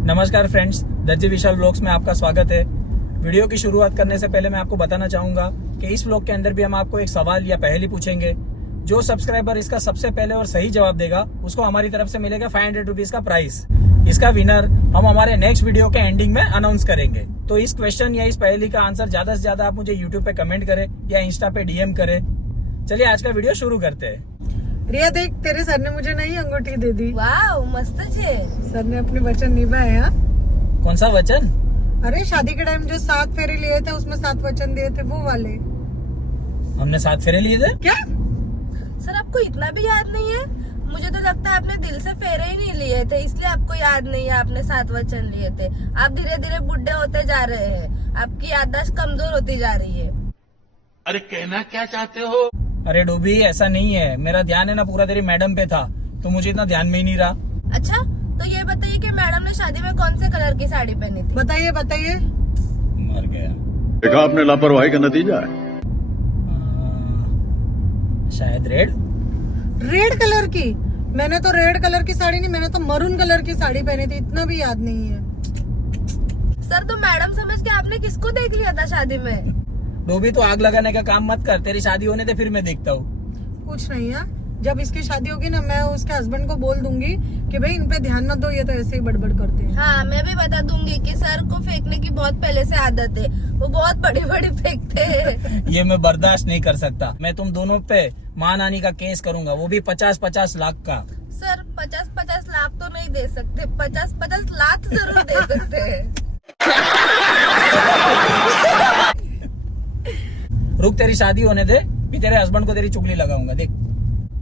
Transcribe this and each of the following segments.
नमस्कार फ्रेंड्स, दर्जी विशाल व्लॉग्स में आपका स्वागत है। वीडियो की शुरुआत करने से पहले मैं आपको बताना चाहूंगा कि इस व्लॉग के अंदर भी हम आपको एक सवाल या पहेली पूछेंगे। जो सब्सक्राइबर इसका सबसे पहले और सही जवाब देगा उसको हमारी तरफ से मिलेगा 500 रुपीज का प्राइस। इसका विनर हम हमारे नेक्स्ट वीडियो के एंडिंग में अनाउंस करेंगे। तो इस क्वेश्चन या इस पहेली का आंसर ज्यादा से ज्यादा आप मुझे यूट्यूब पे कमेंट करें या इंस्टा पे डीएम करें। चलिए आज का वीडियो शुरू करते हैं। रिया देख, तेरे सर ने मुझे नई अंगूठी दे दी। वाह, मस्त छे। सर ने अपने वचन निभाए। हाँ, कौन सा वचन? अरे शादी के टाइम जो 7 फेरे लिए थे उसमें 7 वचन दिए थे, वो वाले। हमने 7 फेरे लिए थे क्या? सर आपको इतना भी याद नहीं है? मुझे तो लगता है आपने दिल से फेरे ही नहीं लिए थे, इसलिए आपको याद नहीं है आपने 7 वचन लिए थे। आप धीरे धीरे बुढ़े होते जा रहे हैं, आपकी याददाश्त कमजोर होती जा रही है। अरे कहना क्या चाहते हो? अरे डोबी, ऐसा नहीं है। मेरा ध्यान है ना पूरा तेरी मैडम पे था, तो मुझे इतना ध्यान में ही नहीं रहा। अच्छा, तो ये बताइए कि मैडम ने शादी में कौन से कलर की साड़ी पहनी थी? बताइए बताइए। मर गया। देखा आपने लापरवाही का नतीजा है। शायद रेड। रेड कलर की? मैंने तो रेड कलर की साड़ी नहीं, मैंने तो मरून कलर की साड़ी पहनी थी। इतना भी याद नहीं है। सर तो मैडम समझ के आपने किसको देख लिया था शादी में? डोबी, तो आग लगाने का काम मत कर। तेरी शादी होने दे फिर मैं देखता हूँ। कुछ नहीं है। जब इसकी शादी होगी ना, मैं उसके हस्बैंड को बोल दूंगी कि भाई इन पे ध्यान मत दो, ये तो ऐसे ही बड़बड़ करते हैं। हाँ, मैं भी बता दूंगी कि सर को फेंकने की बहुत पहले से आदत है, वो बहुत बड़ी बड़ी फेंकते हैं। ये मैं बर्दाश्त नहीं कर सकता। मैं तुम दोनों पे मानहानि का केस करूंगा, वो भी 50-50 लाख का। सर 50-50 लाख तो नहीं दे सकते, 50-50 लाख जरूर दे सकते हैं। रुक, तेरी शादी होने दे, फिर तेरे हस्बैंड को तेरी चुगली लगाऊंगा। देख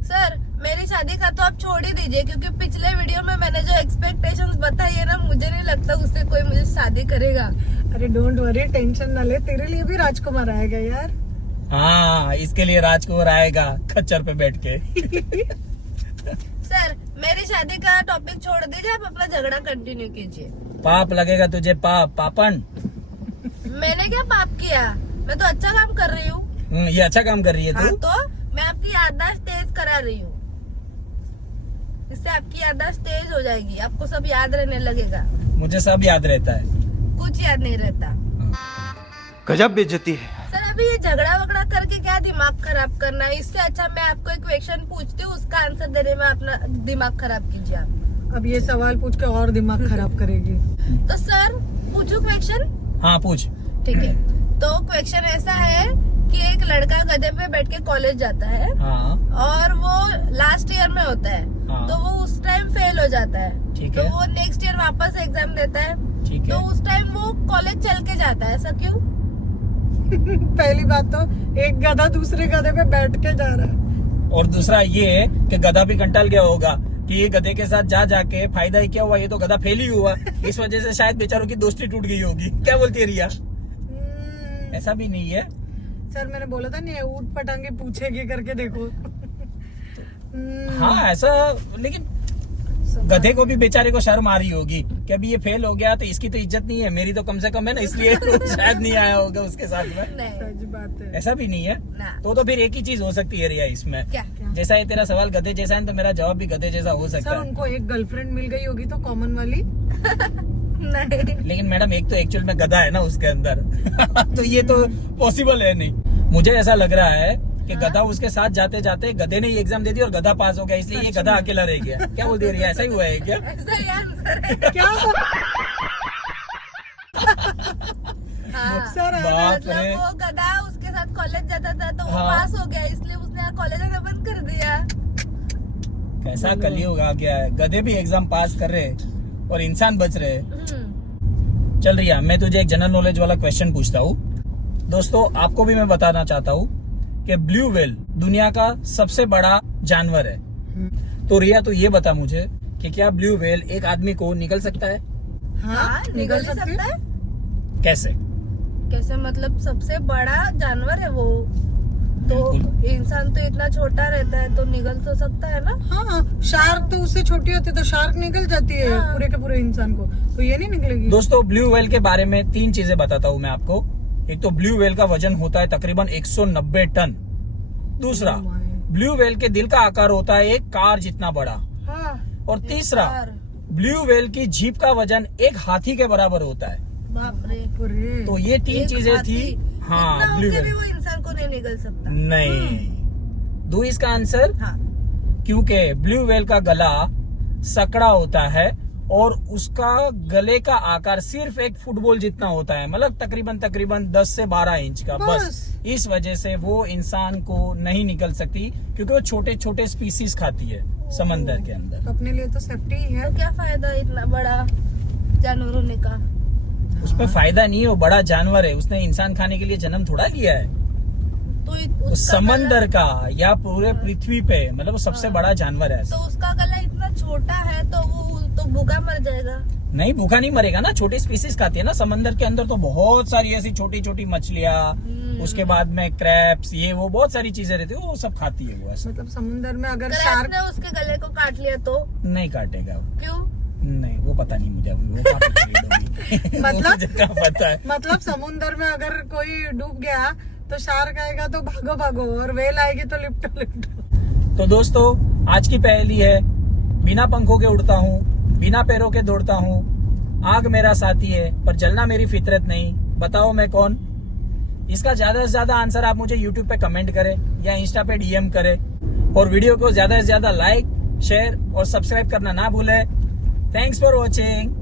सर मेरी शादी का तो आप छोड़ ही दीजिए, क्योंकि पिछले वीडियो में मैंने जो एक्सपेक्टेशंस बताई है ना, मुझे नहीं लगता उससे कोई मुझे शादी करेगा। अरे डोंट वरी, टेंशन ना ले, तेरे लिए भी राजकुमार आएगा यार। हाँ, इसके लिए राजकुमार आएगा खच्चर पे बैठ के। सर मेरी शादी का टॉपिक छोड़ दीजिए, आप अपना झगड़ा कंटिन्यू कीजिए। पाप लगेगा तुझे, पाप। पापन। मैंने क्या पाप किया? मैं तो अच्छा काम कर रही हूँ। ये अच्छा काम कर रही है हाँ, तू। तो मैं आपकी याददाश्त तेज करा रही हूँ, इससे आपकी याददाश्त तेज हो जाएगी, आपको सब याद रहने लगेगा। मुझे सब याद रहता है। कुछ याद नहीं रहता। गजब बेइज्जती है। सर अभी ये झगड़ा वगड़ा करके क्या दिमाग खराब करना है? इससे अच्छा मैं आपको एक क्वेश्चन पूछती हूँ, उसका आंसर देने में अपना दिमाग खराब कीजिए आप। अब ये सवाल पूछ के और दिमाग खराब करेगी। तो सर पूछू क्वेश्चन? हाँ पूछ। ठीक है, तो क्वेश्चन ऐसा है कि एक लड़का गधे पे बैठ के कॉलेज जाता है, हाँ और वो लास्ट ईयर में होता है। हाँ। तो वो उस टाइम फेल हो जाता है। ठीक तो है। वो नेक्स्ट ईयर वापस एग्जाम देता है। ठीक तो है। उस टाइम वो कॉलेज चल के जाता है, ऐसा क्यों? पहली बात तो एक गधा दूसरे गधे पे बैठ के जा रहा है, और दूसरा ये है कि गधा भी कंटाल गया होगा कि ये गधे के साथ जा जाके फायदा ही क्या हुआ, ये तो गधा फेल ही हुआ। इस वजह से शायद बेचारों की दोस्ती टूट गई होगी। क्या बोलती है रिया? ऐसा भी नहीं है। सर मैंने बोला था नहीं, ऊट पटांगे पूछेगी करके देखो। हाँ ऐसा, लेकिन गधे को भी बेचारे को शर्म आ रही होगी कि अभी ये फेल हो गया तो इसकी तो इज्जत नहीं है, मेरी तो कम से कम है ना, इसलिए शायद नहीं आया होगा उसके साथ में। नहीं सच बात है। ऐसा भी नहीं है। ना। तो फिर एक ही चीज हो सकती है रिया इसमें। क्या? जैसा ये तेरा सवाल गधे जैसा है तो मेरा जवाब भी गधे जैसा हो सकता सर है। उनको एक गर्लफ्रेंड मिल गई होगी तो कॉमन वाली। नहीं। लेकिन मैडम एक तो एक्चुअल में गधा है ना उसके अंदर। तो ये तो पॉसिबल है नहीं। मुझे ऐसा लग रहा है कि गधा उसके साथ जाते जाते गधे ने ही एग्जाम दे दी और गधा पास हो गया, इसलिए ये गधा अकेला रह गया। क्या बोलती है रिया, ऐसा ही हुआ है क्या? ऐसा ही आंसर है। क्या? हाँ। सर बाप मतलब रे। वो गधा उसके साथ कॉलेज जाता था, तो वो हाँ। पास हो गया, इसलिए उसने कॉलेज आना बंद कर दिया। कैसा कलयुग आ गया है, गधे भी एग्जाम पास कर रहे और इंसान बच रहे। चल रिया, मैं तुझे एक जनरल नॉलेज वाला क्वेश्चन पूछता हूँ। दोस्तों आपको भी मैं बताना चाहता हूँ कि ब्लू व्हेल दुनिया का सबसे बड़ा जानवर है। तो रिया तो ये बता मुझे कि क्या ब्लू व्हेल एक आदमी को निगल सकता है? हाँ, निगल भी सकता है। कैसे? कैसे मतलब? सबसे बड़ा जानवर है वो, तो इंसान तो इतना छोटा रहता है, तो निगल तो सकता है ना। हाँ, शार्क तो उससे छोटी होती है, तो शार्क निकल जाती है हाँ। पूरे के पूरे इंसान को, तो ये नहीं निकलेगी। दोस्तों ब्लू व्हेल के बारे में 3 चीजें बताता हूँ मैं आपको। एक तो ब्लू व्हेल का वजन होता है तकरीबन 190 टन। दूसरा, ब्लू व्हेल के दिल का आकार होता है एक कार जितना बड़ा। हाँ, और तीसरा, ब्लू व्हेल की जीभ का वजन एक हाथी के बराबर होता है। बाप रे। पूरे तो ये 3 एक चीजें हाथी। थी। हाँ, इतना ब्लू होके भी व्हेल वो इंसान को नहीं निगल सकता। नहीं। दो इसका आंसर, हाँ, क्योंकि ब्लू व्हेल का गला सकड़ा होता है और उसका गले का आकार सिर्फ एक फुटबॉल जितना होता है, मतलब तकरीबन 10 से 12 इंच का, बस। इस वजह से वो इंसान को नहीं निकल सकती, क्योंकि वो छोटे छोटे स्पीसीज खाती है समंदर के अंदर। अपने लिए तो सेफ्टी ही है। तो क्या फायदा इतना बड़ा जानवर होने का? उसमें फायदा नहीं है, वो बड़ा जानवर है, उसने इंसान खाने के लिए जन्म थोड़ा लिया है। तो वो उसका समंदर गला- का या पूरे पृथ्वी पे, मतलब वो सबसे बड़ा जानवर है। तो उसका गला इतना छोटा है तो वो तो भूखा मर जाएगा। नहीं, भूखा नहीं मरेगा ना, छोटी स्पीसीज खाती है ना समंदर के अंदर। तो बहुत सारी ऐसी छोटी छोटी मछलियाँ, उसके बाद में क्रैब्स, ये वो बहुत सारी चीजें रहती है, वो सब खाती है वो ऐसा। मतलब समुद्र में अगर अगर शार्क आपने उसके गले को काट लिया तो नहीं काटेगा वो। क्यों? नहीं, वो पता नहीं मुझे अभी, वो कहाँ पे trade होगी। मतलब? वो मुझे कहाँ पता है। मतलब समुद्र में अगर कोई डूब गया तो शार्क आएगा तो भागो भागो, और वेल आएगी तो लिपटो लिपटो। तो दोस्तों, आज की पहेली है, बिना पंखों के उड़ता हूँ, बिना पैरों के दौड़ता हूँ, आग मेरा साथी है पर जलना मेरी फितरत नहीं, बताओ मैं कौन? इसका ज्यादा से ज्यादा आंसर आप मुझे YouTube पे कमेंट करें या इंस्टा पे DM करें, और वीडियो को ज्यादा से ज्यादा लाइक, शेयर और सब्सक्राइब करना ना भूलें। Thanks for watching.